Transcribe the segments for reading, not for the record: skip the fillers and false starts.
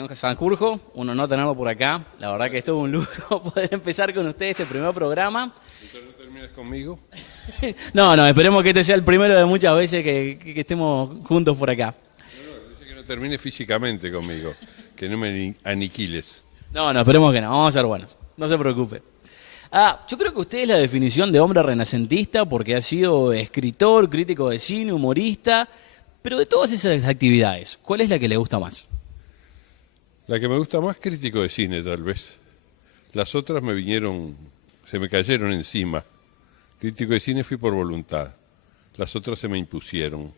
Señor Sanjurjo, un honor tenerlo por acá. La verdad que es todo un lujo poder empezar con usted este primer programa. ¿No terminas conmigo? No, esperemos que este sea el primero de muchas veces que estemos juntos por acá. No, dice que no termine físicamente conmigo, que no me aniquiles. No, esperemos que no, vamos a ser buenos, no se preocupe. Yo creo que usted es la definición de hombre renacentista porque ha sido escritor, crítico de cine, humorista, pero de todas esas actividades, ¿cuál es la que le gusta más? La que me gusta más, crítico de cine, tal vez. Las otras se me cayeron encima. Crítico de cine fui por voluntad. Las otras se me impusieron.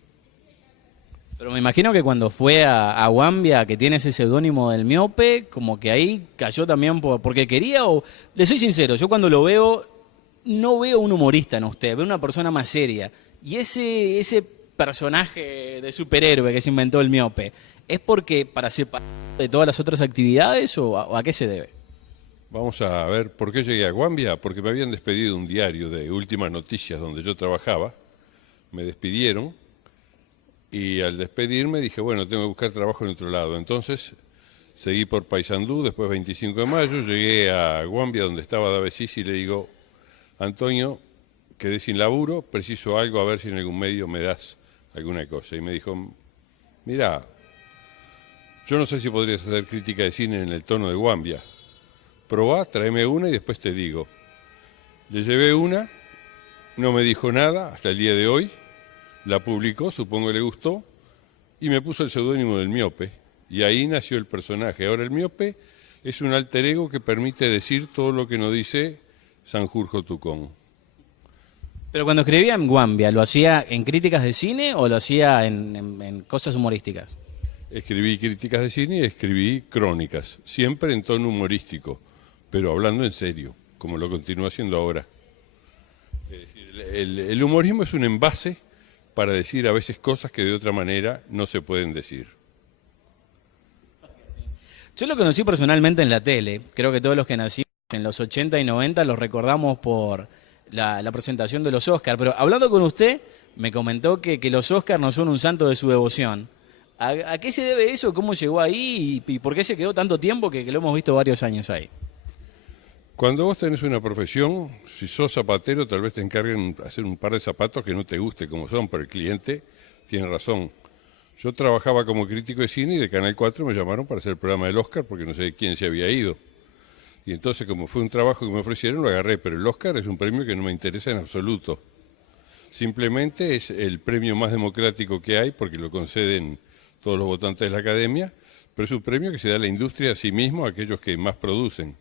Pero me imagino que cuando fue a Guambia, que tiene ese seudónimo del miope, como que ahí cayó también porque quería, o le soy sincero, yo cuando lo veo, no veo un humorista en usted, veo una persona más seria. Y ese personaje de superhéroe que se inventó el miope, ¿es porque para separar de todas las otras actividades o a qué se debe? Vamos a ver, ¿por qué llegué a Guambia? Porque me habían despedido un diario de Últimas Noticias donde yo trabajaba. Me despidieron y al despedirme dije, bueno, tengo que buscar trabajo en otro lado. Entonces seguí por Paysandú, después 25 de mayo, llegué a Guambia donde estaba Davesis y le digo, Antonio, quedé sin laburo, preciso algo, a ver si en algún medio me das alguna cosa. Y me dijo, mira, yo no sé si podrías hacer crítica de cine en el tono de Guambia. Probá, tráeme una y después te digo. Le llevé una, no me dijo nada hasta el día de hoy, la publicó, supongo que le gustó, y me puso el seudónimo del miope. Y ahí nació el personaje. Ahora el miope es un alter ego que permite decir todo lo que no dice Sanjurjo Tucón. Pero cuando escribía en Guambia, ¿lo hacía en críticas de cine o lo hacía en cosas humorísticas? Escribí críticas de cine y escribí crónicas, siempre en tono humorístico, pero hablando en serio, como lo continúo haciendo ahora. Es decir, el humorismo es un envase para decir a veces cosas que de otra manera no se pueden decir. Yo lo conocí personalmente en la tele, creo que todos los que nacimos en los 80 y 90 los recordamos por la presentación de los Oscars, pero hablando con usted me comentó que los Oscars no son un santo de su devoción. ¿A qué se debe eso? ¿Cómo llegó ahí? ¿Y por qué se quedó tanto tiempo que lo hemos visto varios años ahí? Cuando vos tenés una profesión, si sos zapatero, tal vez te encarguen hacer un par de zapatos que no te guste como son, pero el cliente tiene razón. Yo trabajaba como crítico de cine y de Canal 4 me llamaron para hacer el programa del Oscar porque no sé quién se había ido. Y entonces, como fue un trabajo que me ofrecieron, lo agarré, pero el Oscar es un premio que no me interesa en absoluto. Simplemente es el premio más democrático que hay porque lo conceden todos los votantes de la academia, pero es un premio que se da a la industria a sí mismo, a aquellos que más producen.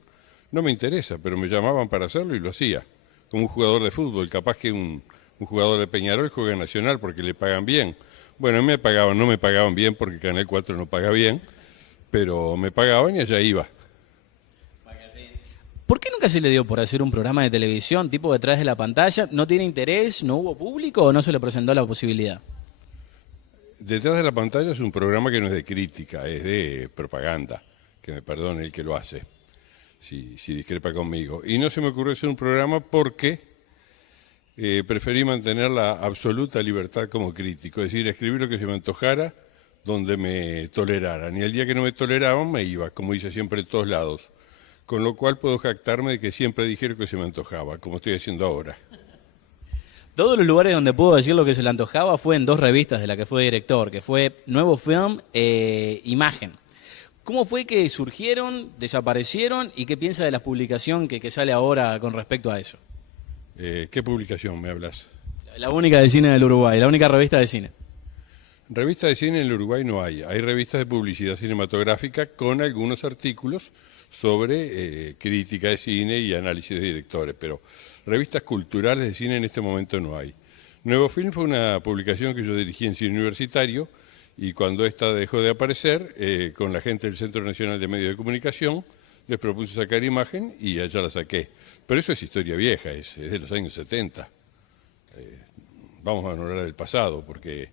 No me interesa, pero me llamaban para hacerlo y lo hacía. Como un jugador de fútbol, capaz que un jugador de Peñarol juega en Nacional porque le pagan bien. Bueno, a mí no me pagaban bien porque Canal 4 no paga bien, pero me pagaban y allá iba. ¿Por qué nunca se le dio por hacer un programa de televisión tipo detrás de la pantalla? ¿No tiene interés? ¿No hubo público o no se le presentó la posibilidad? Detrás de la pantalla es un programa que no es de crítica, es de propaganda, que me perdone el que lo hace, si discrepa conmigo. Y no se me ocurrió hacer un programa porque preferí mantener la absoluta libertad como crítico, es decir, escribir lo que se me antojara, donde me toleraran. Y el día que no me toleraban me iba, como hice siempre en todos lados. Con lo cual puedo jactarme de que siempre dije lo que se me antojaba, como estoy haciendo ahora. Todos los lugares donde pudo decir lo que se le antojaba fue en dos revistas de las que fue director, que fue Nuevo Film e Imagen. ¿Cómo fue que surgieron, desaparecieron y qué piensa de la publicación que sale ahora con respecto a eso? ¿Qué publicación me hablas? La única de cine del Uruguay, la única revista de cine. Revistas de cine en el Uruguay no hay. Hay revistas de publicidad cinematográfica con algunos artículos sobre crítica de cine y análisis de directores, pero revistas culturales de cine en este momento no hay. Nuevo Film fue una publicación que yo dirigí en cine universitario y cuando esta dejó de aparecer, con la gente del Centro Nacional de Medios de Comunicación, les propuse sacar imagen y allá la saqué. Pero eso es historia vieja, es de los años 70. Vamos a honorar el pasado, porque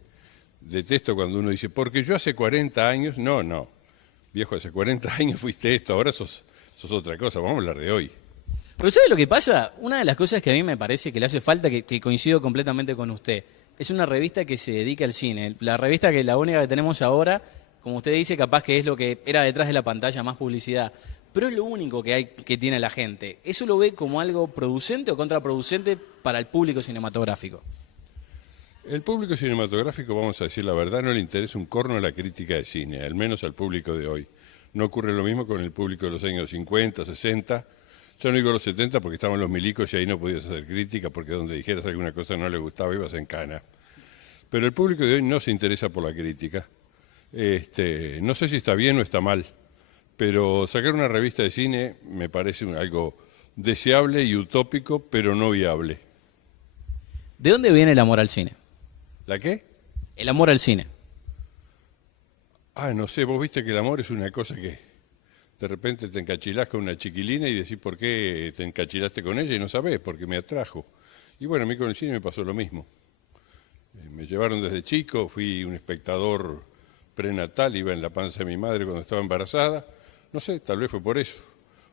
detesto cuando uno dice, porque yo hace 40 años, no. Viejo, hace 40 años fuiste esto, ahora sos otra cosa, vamos a hablar de hoy. Pero ¿sabe lo que pasa? Una de las cosas que a mí me parece que le hace falta, que coincido completamente con usted, es una revista que se dedica al cine. La revista la única que tenemos ahora, como usted dice, capaz que es lo que era detrás de la pantalla, más publicidad. Pero es lo único que hay que tiene la gente. ¿Eso lo ve como algo producente o contraproducente para el público cinematográfico? El público cinematográfico, vamos a decir la verdad, no le interesa un corno a la crítica de cine, al menos al público de hoy. No ocurre lo mismo con el público de los años 50, 60. Yo no digo los 70 porque estaban los milicos y ahí no podías hacer crítica porque donde dijeras alguna cosa no le gustaba ibas en cana. Pero el público de hoy no se interesa por la crítica. No sé si está bien o está mal, pero sacar una revista de cine me parece algo deseable y utópico, pero no viable. ¿De dónde viene el amor al cine? ¿La qué? El amor al cine. No sé, vos viste que el amor es una cosa que de repente te encachilás con una chiquilina y decís por qué te encachilaste con ella y no sabés, porque me atrajo. Y bueno, a mí con el cine me pasó lo mismo. Me llevaron desde chico, fui un espectador prenatal, iba en la panza de mi madre cuando estaba embarazada. No sé, tal vez fue por eso.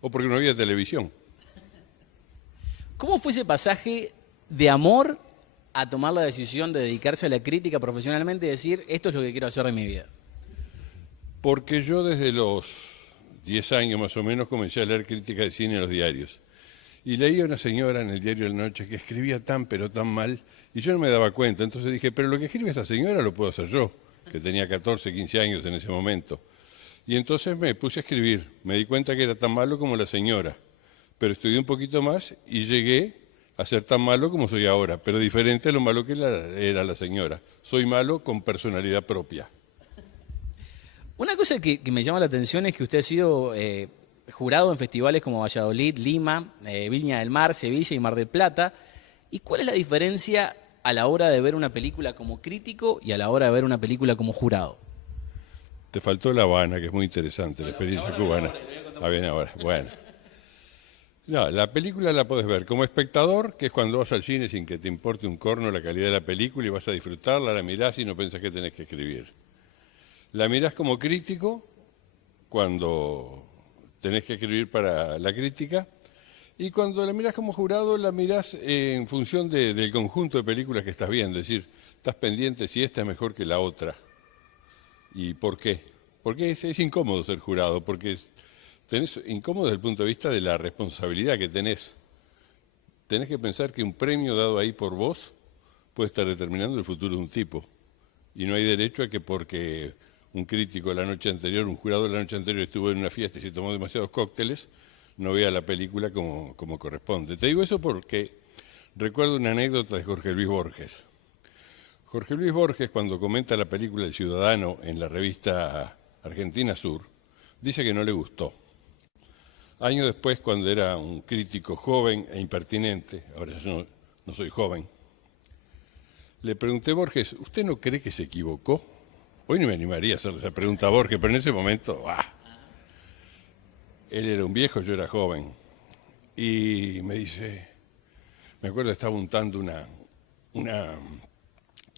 O porque no había televisión. ¿Cómo fue ese pasaje de amor a tomar la decisión de dedicarse a la crítica profesionalmente y decir, esto es lo que quiero hacer de mi vida? Porque yo desde los 10 años más o menos comencé a leer crítica de cine en los diarios. Y leía a una señora en el diario de la noche que escribía tan pero tan mal y yo no me daba cuenta. Entonces dije, pero lo que escribe esa señora lo puedo hacer yo, que tenía 14, 15 años en ese momento. Y entonces me puse a escribir. Me di cuenta que era tan malo como la señora. Pero estudié un poquito más y llegué a ser tan malo como soy ahora, pero diferente a lo malo que era la señora. Soy malo con personalidad propia. Una cosa que me llama la atención es que usted ha sido jurado en festivales como Valladolid, Lima, Viña del Mar, Sevilla y Mar del Plata. ¿Y cuál es la diferencia a la hora de ver una película como crítico y a la hora de ver una película como jurado? Te faltó La Habana, que es muy interesante, la experiencia cubana. Bien ahora, bueno. No, la película la puedes ver como espectador, que es cuando vas al cine sin que te importe un corno la calidad de la película y vas a disfrutarla, la mirás y no pensás que tenés que escribir. La mirás como crítico, cuando tenés que escribir para la crítica, y cuando la mirás como jurado, la mirás en función del conjunto de películas que estás viendo, es decir, estás pendiente si esta es mejor que la otra. ¿Y por qué? Porque es incómodo ser jurado, porque tenés incómodo desde el punto de vista de la responsabilidad que tenés. Tenés que pensar que un premio dado ahí por vos puede estar determinando el futuro de un tipo. Y no hay derecho a que porque un crítico la noche anterior, un jurado la noche anterior estuvo en una fiesta y se tomó demasiados cócteles, no vea la película como corresponde. Te digo eso porque recuerdo una anécdota de Jorge Luis Borges. Jorge Luis Borges, cuando comenta la película El Ciudadano en la revista Argentina Sur, dice que no le gustó. Años después, cuando era un crítico joven e impertinente, ahora yo no soy joven, le pregunté a Borges, ¿usted no cree que se equivocó? Hoy no me animaría a hacerle esa pregunta a Borges, pero en ese momento, él era un viejo, yo era joven. Y me dice, me acuerdo estaba untando una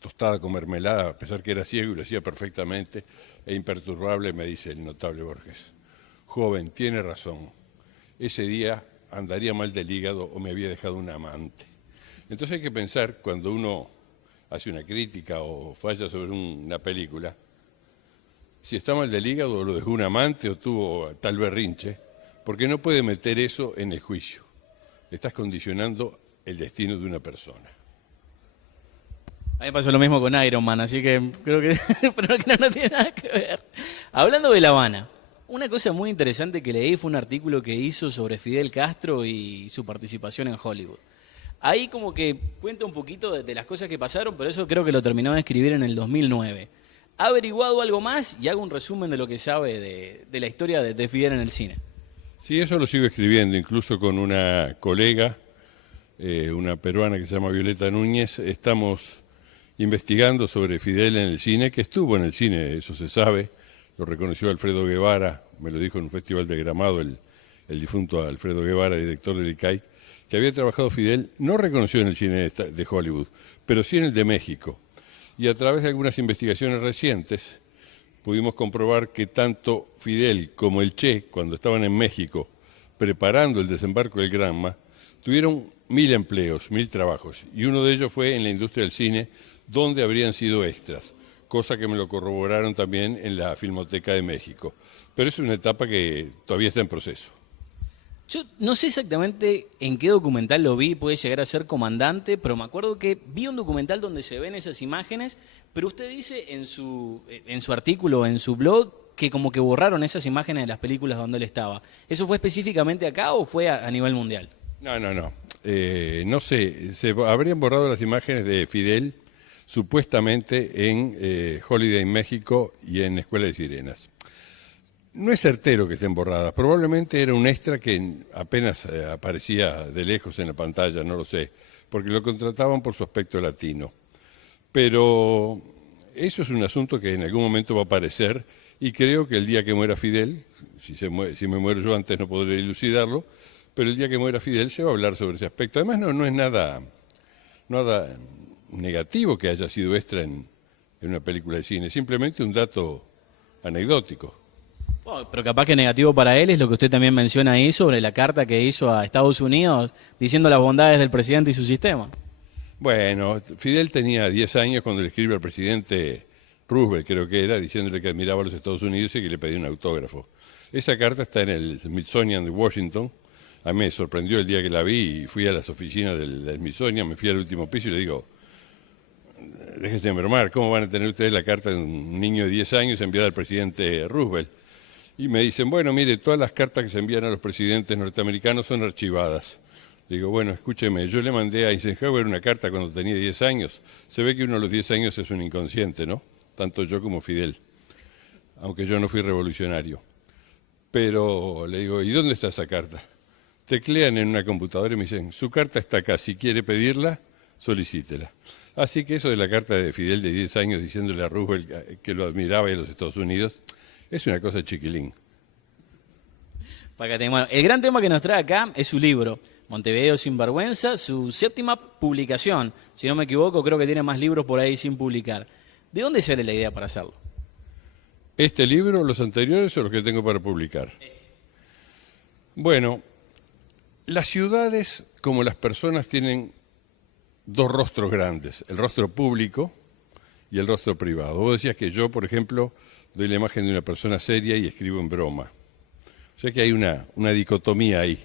tostada con mermelada, a pesar que era ciego y lo hacía perfectamente, e imperturbable, me dice el notable Borges, joven, tiene razón, ese día andaría mal del hígado o me había dejado un amante. Entonces hay que pensar, cuando uno hace una crítica o falla sobre una película, si está mal del hígado o lo dejó un amante o tuvo tal berrinche, porque no puede meter eso en el juicio. Estás condicionando el destino de una persona. A mí me pasó lo mismo con Iron Man, así que creo que, pero que no tiene nada que ver. Hablando de La Habana, una cosa muy interesante que leí fue un artículo que hizo sobre Fidel Castro y su participación en Hollywood. Ahí como que cuenta un poquito de las cosas que pasaron, pero eso creo que lo terminó de escribir en el 2009. ¿Ha averiguado algo más? Y hago un resumen de lo que sabe de la historia de Fidel en el cine. Sí, eso lo sigo escribiendo, incluso con una colega, una peruana que se llama Violeta Núñez. Estamos investigando sobre Fidel en el cine, que estuvo en el cine, eso se sabe, lo reconoció Alfredo Guevara, me lo dijo en un festival de Gramado el difunto Alfredo Guevara, director del ICAI, que había trabajado Fidel, no reconoció en el cine de Hollywood, pero sí en el de México. Y a través de algunas investigaciones recientes pudimos comprobar que tanto Fidel como el Che, cuando estaban en México preparando el desembarco del Granma, tuvieron 1000 empleos, 1000 trabajos, y uno de ellos fue en la industria del cine, donde habrían sido extras, cosa que me lo corroboraron también en la Filmoteca de México. Pero es una etapa que todavía está en proceso. Yo no sé exactamente en qué documental lo vi, puede llegar a ser Comandante, pero me acuerdo que vi un documental donde se ven esas imágenes, pero usted dice en su artículo, en su blog, que como que borraron esas imágenes de las películas donde él estaba. ¿Eso fue específicamente acá o fue a nivel mundial? No, no, no. No sé, se habrían borrado las imágenes de Fidel supuestamente en Holiday en México y en Escuela de Sirenas. No es certero que estén borradas, probablemente era un extra que apenas aparecía de lejos en la pantalla, no lo sé, porque lo contrataban por su aspecto latino. Pero eso es un asunto que en algún momento va a aparecer y creo que el día que muera Fidel, si me muero yo antes no podré dilucidarlo, pero el día que muera Fidel se va a hablar sobre ese aspecto. Además no es nada negativo que haya sido extra en una película de cine, simplemente un dato anecdótico. Bueno, pero capaz que negativo para él es lo que usted también menciona ahí sobre la carta que hizo a Estados Unidos diciendo las bondades del presidente y su sistema. Bueno, Fidel tenía 10 años cuando le escribe al presidente Roosevelt, creo que era, diciéndole que admiraba a los Estados Unidos y que le pedía un autógrafo. Esa carta está en el Smithsonian de Washington. A mí me sorprendió el día que la vi y fui a las oficinas del Smithsonian, me fui al último piso y le digo, déjense de bromar, ¿cómo van a tener ustedes la carta de un niño de 10 años enviada al presidente Roosevelt? Y me dicen, bueno, mire, todas las cartas que se envían a los presidentes norteamericanos son archivadas. Digo, bueno, escúcheme, yo le mandé a Eisenhower una carta cuando tenía 10 años. Se ve que uno a los 10 años es un inconsciente, ¿no? Tanto yo como Fidel, aunque yo no fui revolucionario. Pero le digo, ¿y dónde está esa carta? Teclean en una computadora y me dicen, su carta está acá, si quiere pedirla, solicítela. Así que eso de la carta de Fidel de 10 años diciéndole a Roosevelt que lo admiraba y a los Estados Unidos, es una cosa chiquilín. Bueno, el gran tema que nos trae acá es su libro, Montevideo sin vergüenza, su séptima publicación. Si no me equivoco, creo que tiene más libros por ahí sin publicar. ¿De dónde sale la idea para hacerlo? ¿Este libro, los anteriores o los que tengo para publicar? Bueno, las ciudades, como las personas, tienen dos rostros grandes, el rostro público y el rostro privado. Vos decías que yo, por ejemplo, doy la imagen de una persona seria y escribo en broma. O sea que hay una dicotomía ahí,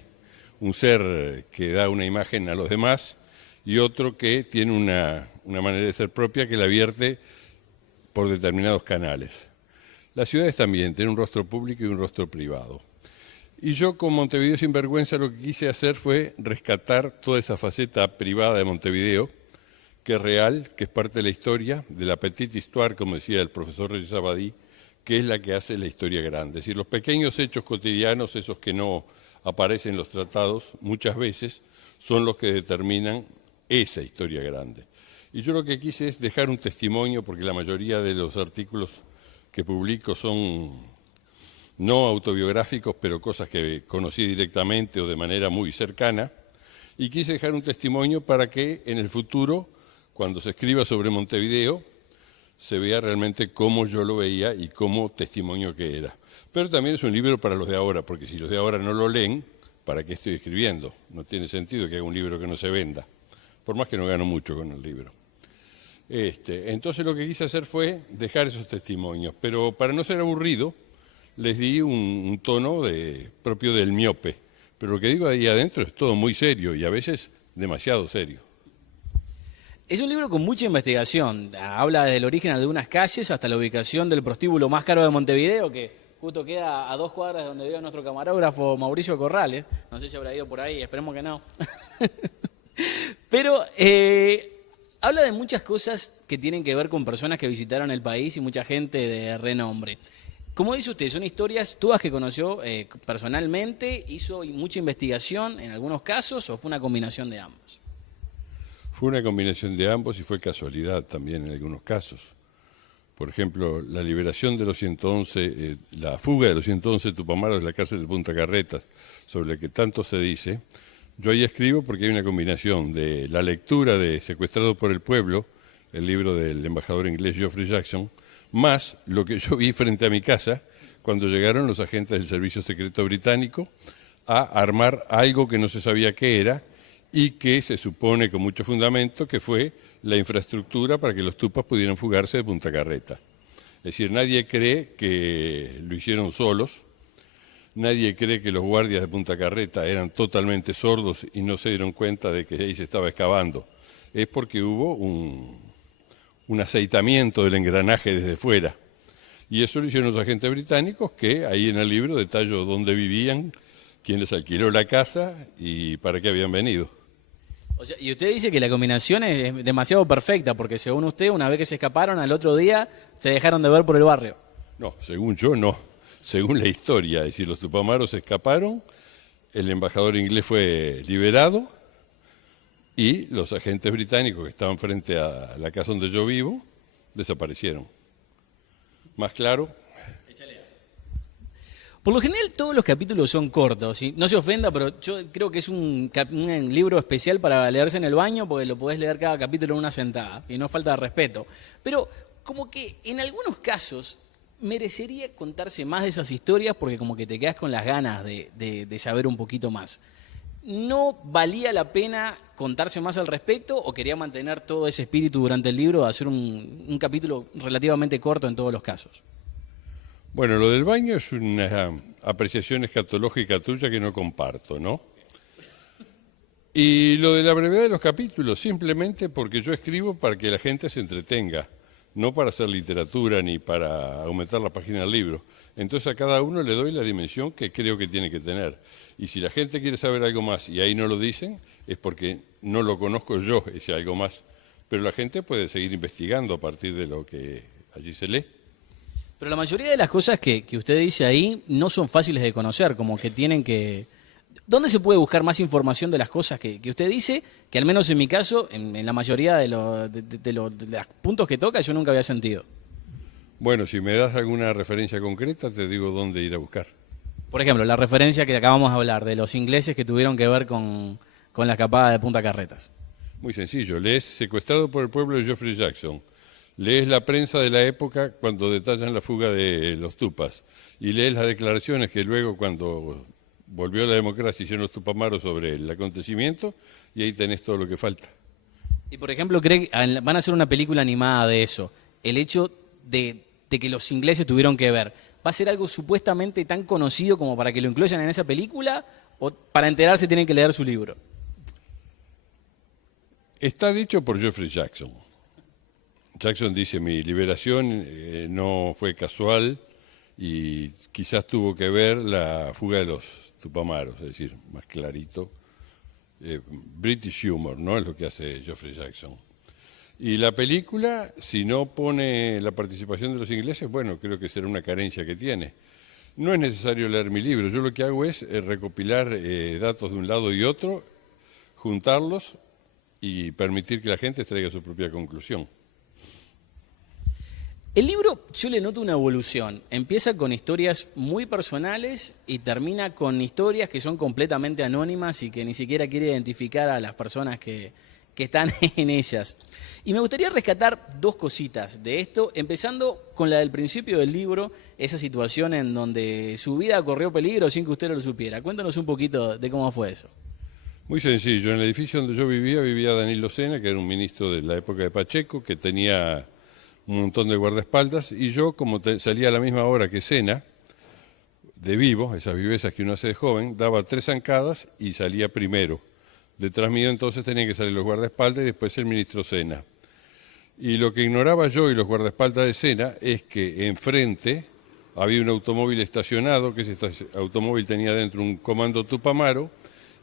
un ser que da una imagen a los demás y otro que tiene una manera de ser propia que la vierte por determinados canales. Las ciudades también tienen un rostro público y un rostro privado. Y yo con Montevideo sin vergüenza lo que quise hacer fue rescatar toda esa faceta privada de Montevideo, que es real, que es parte de la historia, de la petite histoire, como decía el profesor Reyes Abadí, que es la que hace la historia grande. Es decir, los pequeños hechos cotidianos, esos que no aparecen en los tratados, muchas veces son los que determinan esa historia grande. Y yo lo que quise es dejar un testimonio, porque la mayoría de los artículos que publico son no autobiográficos, pero cosas que conocí directamente o de manera muy cercana, y quise dejar un testimonio para que en el futuro, cuando se escriba sobre Montevideo, se vea realmente cómo yo lo veía y cómo testimonio que era. Pero también es un libro para los de ahora, porque si los de ahora no lo leen, ¿para qué estoy escribiendo? No tiene sentido que haga un libro que no se venda, por más que no gano mucho con el libro. Entonces lo que quise hacer fue dejar esos testimonios, pero para no ser aburrido, les di un tono propio del miope. Pero lo que digo ahí adentro es todo muy serio y a veces demasiado serio. Es un libro con mucha investigación. Habla desde el origen de algunas calles hasta la ubicación del prostíbulo más caro de Montevideo, que justo queda a 2 cuadras de donde vive nuestro camarógrafo Mauricio Corrales. No sé si habrá ido por ahí, esperemos que no. Pero habla de muchas cosas que tienen que ver con personas que visitaron el país y mucha gente de renombre. Como dice usted, son historias todas que conoció personalmente, hizo mucha investigación en algunos casos o fue una combinación de ambos. Fue una combinación de ambos y fue casualidad también en algunos casos. Por ejemplo, la liberación de los 111, la fuga de los 111 tupamaros de la cárcel de Punta Carretas, sobre la que tanto se dice, yo ahí escribo porque hay una combinación de la lectura de Secuestrado por el Pueblo, el libro del embajador inglés Geoffrey Jackson, más lo que yo vi frente a mi casa cuando llegaron los agentes del Servicio Secreto Británico a armar algo que no se sabía qué era y que se supone con mucho fundamento que fue la infraestructura para que los tupas pudieran fugarse de Punta Carreta. Es decir, nadie cree que lo hicieron solos, nadie cree que los guardias de Punta Carreta eran totalmente sordos y no se dieron cuenta de que ahí se estaba excavando. Es porque hubo un aceitamiento del engranaje desde fuera. Y eso lo hicieron los agentes británicos, que ahí en el libro detallo dónde vivían, quién les alquiló la casa y para qué habían venido. O sea, y usted dice que la combinación es demasiado perfecta, porque según usted, una vez que se escaparon, al otro día se dejaron de ver por el barrio. No, según yo no, según la historia. Es decir, los tupamaros se escaparon, el embajador inglés fue liberado y los agentes británicos que estaban frente a la casa donde yo vivo desaparecieron. Más claro. Por lo general todos los capítulos son cortos, y no se ofenda, pero yo creo que es un libro especial para leerse en el baño, porque lo podés leer cada capítulo en una sentada, y no falta de respeto. Pero como que en algunos casos merecería contarse más de esas historias, porque como que te quedas con las ganas de saber un poquito más. ¿No valía la pena contarse más al respecto, o quería mantener todo ese espíritu durante el libro de hacer un capítulo relativamente corto en todos los casos? Bueno, lo del baño es una apreciación escatológica tuya que no comparto, ¿no? Y lo de la brevedad de los capítulos, simplemente porque yo escribo para que la gente se entretenga, no para hacer literatura ni para aumentar la página del libro. Entonces a cada uno le doy la dimensión que creo que tiene que tener. Y si la gente quiere saber algo más y ahí no lo dicen, es porque no lo conozco yo, ese algo más. Pero la gente puede seguir investigando a partir de lo que allí se lee. Pero la mayoría de las cosas que usted dice ahí no son fáciles de conocer, como que tienen que... ¿Dónde se puede buscar más información de las cosas que usted dice? Que al menos en mi caso, en la mayoría de los puntos que toca, yo nunca había sentido. Bueno, si me das alguna referencia concreta, te digo dónde ir a buscar. Por ejemplo, la referencia que acabamos de hablar, de los ingleses que tuvieron que ver con la escapada de Punta Carretas. Muy sencillo, lees Secuestrado por el pueblo de Geoffrey Jackson. Lees la prensa de la época cuando detallan la fuga de los tupas y lees las declaraciones que luego cuando volvió la democracia hicieron los tupamaros sobre el acontecimiento y ahí tenés todo lo que falta. Y por ejemplo, ¿cree que van a hacer una película animada de eso? El hecho de que los ingleses tuvieron que ver, ¿va a ser algo supuestamente tan conocido como para que lo incluyan en esa película o para enterarse tienen que leer su libro? Está dicho por Geoffrey Jackson. Jackson dice, mi liberación no fue casual y quizás tuvo que ver la fuga de los tupamaros, es decir, más clarito. British humor, ¿no? Es lo que hace Geoffrey Jackson. Y la película, si no pone la participación de los ingleses, bueno, creo que será una carencia que tiene. No es necesario leer mi libro, yo lo que hago es recopilar datos de un lado y otro, juntarlos y permitir que la gente traiga su propia conclusión. El libro, yo le noto una evolución. Empieza con historias muy personales y termina con historias que son completamente anónimas y que ni siquiera quiere identificar a las personas que están en ellas. Y me gustaría rescatar dos cositas de esto, empezando con la del principio del libro, esa situación en donde su vida corrió peligro sin que usted lo supiera. Cuéntanos un poquito de cómo fue eso. Muy sencillo. En el edificio donde yo vivía Danilo Sena, que era un ministro de la época de Pacheco, que tenía un montón de guardaespaldas, y yo, como salía a la misma hora que Sena, de vivo, esas vivezas que uno hace de joven, daba 3 zancadas y salía primero. Detrás mío entonces tenían que salir los guardaespaldas y después el ministro Sena. Y lo que ignoraba yo y los guardaespaldas de Sena es que enfrente había un automóvil estacionado, que ese automóvil tenía dentro un comando Tupamaro,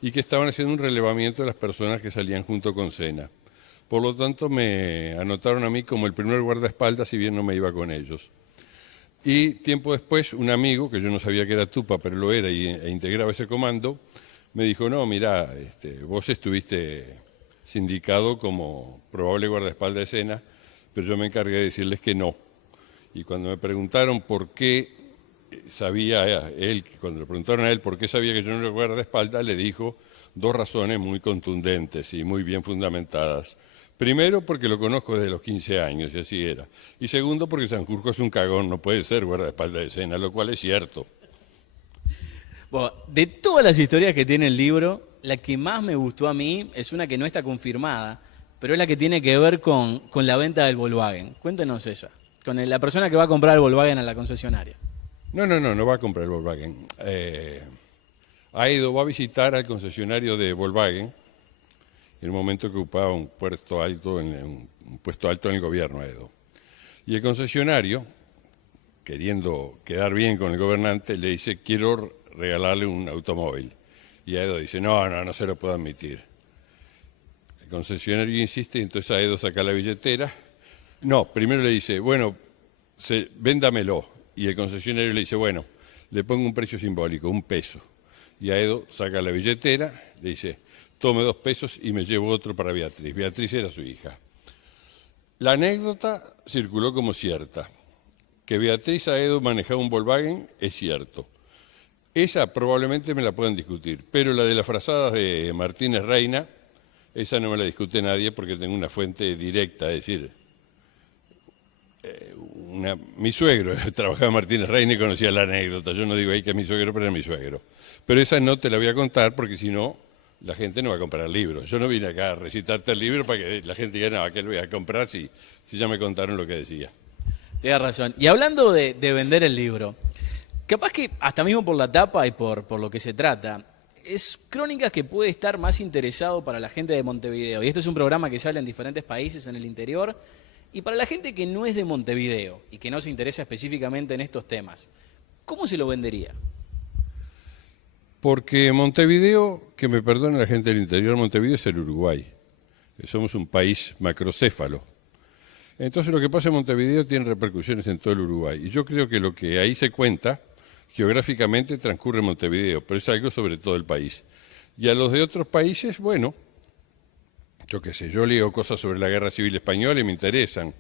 y que estaban haciendo un relevamiento de las personas que salían junto con Sena. Por lo tanto, me anotaron a mí como el primer guardaespaldas, si bien no me iba con ellos. Y tiempo después, un amigo, que yo no sabía que era Tupa, pero lo era e integraba ese comando, me dijo, no, mirá, vos estuviste sindicado como probable guardaespaldas de Sena, pero yo me encargué de decirles que no. Y cuando me preguntaron por qué sabía él, cuando le preguntaron a él por qué sabía que yo no era guardaespaldas, le dijo 2 razones muy contundentes y muy bien fundamentadas. Primero, porque lo conozco desde los 15 años, y así era. Y segundo, porque Sanjurjo es un cagón, no puede ser guardaespaldas de Sena, lo cual es cierto. Bueno, de todas las historias que tiene el libro, la que más me gustó a mí es una que no está confirmada, pero es la que tiene que ver con la venta del Volkswagen. Cuéntenos esa, con la persona que va a comprar el Volkswagen a la concesionaria. No va a comprar el Volkswagen. Aedo va a visitar al concesionario de Volkswagen en el momento que ocupaba un puesto alto un puesto alto en el gobierno, Aedo. Y el concesionario, queriendo quedar bien con el gobernante, le dice, quiero regalarle un automóvil. Y Aedo dice, no se lo puedo admitir. El concesionario insiste y entonces Aedo saca la billetera. No, primero le dice, bueno, véndamelo. Y el concesionario le dice, bueno, le pongo un precio simbólico, $1. Y Aedo saca la billetera, le dice, tome $2 y me llevo otro para Beatriz. Beatriz era su hija. La anécdota circuló como cierta. Que Beatriz Aedo manejaba un Volkswagen es cierto. Esa probablemente me la puedan discutir, pero la de las frazadas de Martínez Reina, esa no me la discute nadie porque tengo una fuente directa, es decir, mi suegro trabajaba en Martínez Reina y conocía la anécdota. Yo no digo ahí que es mi suegro, pero es mi suegro. Pero esa no te la voy a contar porque si no, la gente no va a comprar libros. Yo no vine acá a recitarte el libro para que la gente diga, no, ¿qué lo voy a comprar si ya me contaron lo que decía? Tienes razón. Y hablando de vender el libro, capaz que hasta mismo por la tapa y por lo que se trata, es Crónicas que puede estar más interesado para la gente de Montevideo. Y esto es un programa que sale en diferentes países en el interior. Y para la gente que no es de Montevideo y que no se interesa específicamente en estos temas, ¿cómo se lo vendería? Porque Montevideo, que me perdone la gente del interior, Montevideo es el Uruguay. Somos un país macrocéfalo. Entonces lo que pasa en Montevideo tiene repercusiones en todo el Uruguay. Y yo creo que lo que ahí se cuenta, geográficamente transcurre en Montevideo, pero es algo sobre todo el país. Y a los de otros países, bueno, yo qué sé, yo leo cosas sobre la Guerra Civil Española y me interesan.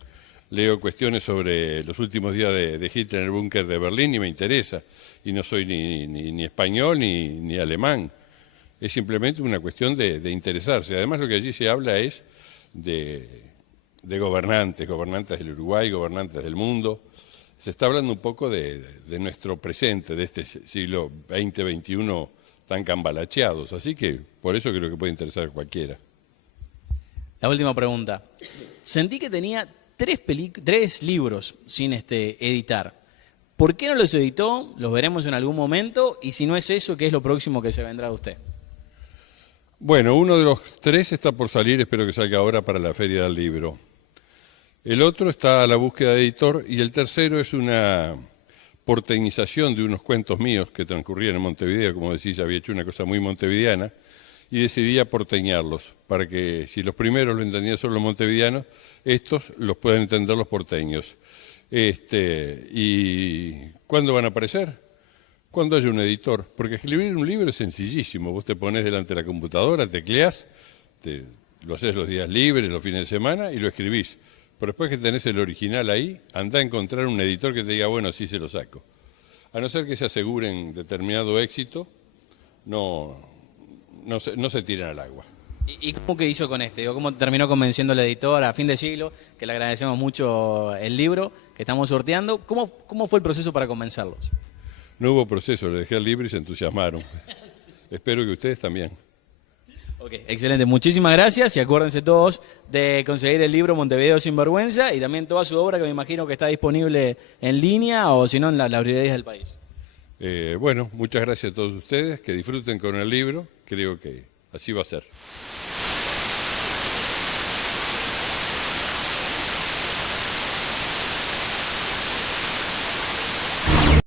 Leo cuestiones sobre los últimos días de Hitler en el búnker de Berlín y me interesa. Y no soy ni español ni alemán. Es simplemente una cuestión de interesarse. Además lo que allí se habla es de gobernantes del Uruguay, gobernantes del mundo. Se está hablando un poco de nuestro presente, de este siglo XX, XXI tan cambalacheados. Así que por eso creo que puede interesar a cualquiera. La última pregunta. Sentí que tenía tres libros sin editar. ¿Por qué no los editó? Los veremos en algún momento. Y si no es eso, ¿qué es lo próximo que se vendrá de usted? Bueno, uno de los 3 está por salir, espero que salga ahora para la Feria del Libro. El otro está a la búsqueda de editor y el tercero es una porteñización de unos cuentos míos que transcurrían en Montevideo. Como decís, había hecho una cosa muy montevideana y decidí aporteñarlos para que si los primeros lo entendían solo los montevideanos, estos los puedan entender los porteños. ¿Y cuándo van a aparecer? Cuando haya un editor, porque escribir un libro es sencillísimo. Vos te pones delante de la computadora, tecleás, lo haces los días libres, los fines de semana y lo escribís. Pero después que tenés el original ahí, andá a encontrar un editor que te diga, bueno, sí se lo saco. A no ser que se aseguren determinado éxito, no se tiren al agua. ¿Y cómo que hizo con este? ¿Cómo terminó convenciendo al editor a fin de siglo, que le agradecemos mucho el libro que estamos sorteando? ¿Cómo fue el proceso para convencerlos? No hubo proceso, le dejé el libro y se entusiasmaron. Espero que ustedes también. Ok, excelente. Muchísimas gracias y acuérdense todos de conseguir el libro Montevideo sin vergüenza y también toda su obra que me imagino que está disponible en línea o si no en las librerías del país. Bueno, muchas gracias a todos ustedes, que disfruten con el libro, creo que así va a ser.